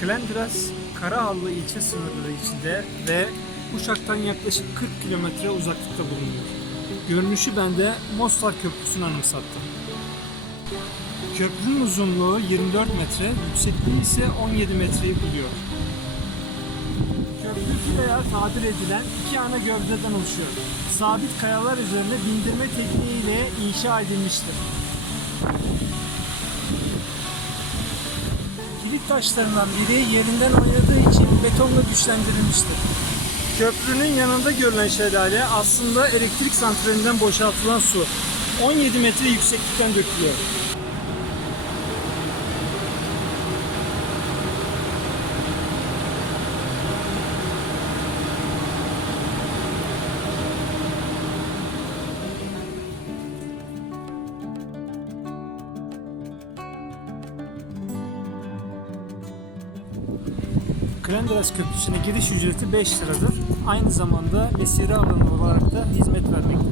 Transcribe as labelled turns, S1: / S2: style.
S1: Klendras, Karahallı ilçe sınırları içinde ve Uşak'tan yaklaşık 40 kilometre uzaklıkta bulunuyor. Görünüşü bende Mostar Köprüsü'nü anımsattı. Köprünün uzunluğu 24 metre, yüksekliği ise 17 metreyi buluyor. Köprü filaya tabir edilen iki ana gövdeden oluşuyor. Sabit kayalar üzerine bindirme tekniğiyle inşa edilmiştir. Kilit taşlarından biri yerinden oynadığı için betonla güçlendirilmiştir. Köprünün yanında görülen şelale aslında elektrik santralinden boşaltılan su. 17 metre yükseklikten dökülüyor. Klenderas Köprüsü'ne giriş ücreti 5 liradır. Aynı zamanda mesire alanı olarak da hizmet vermektedir.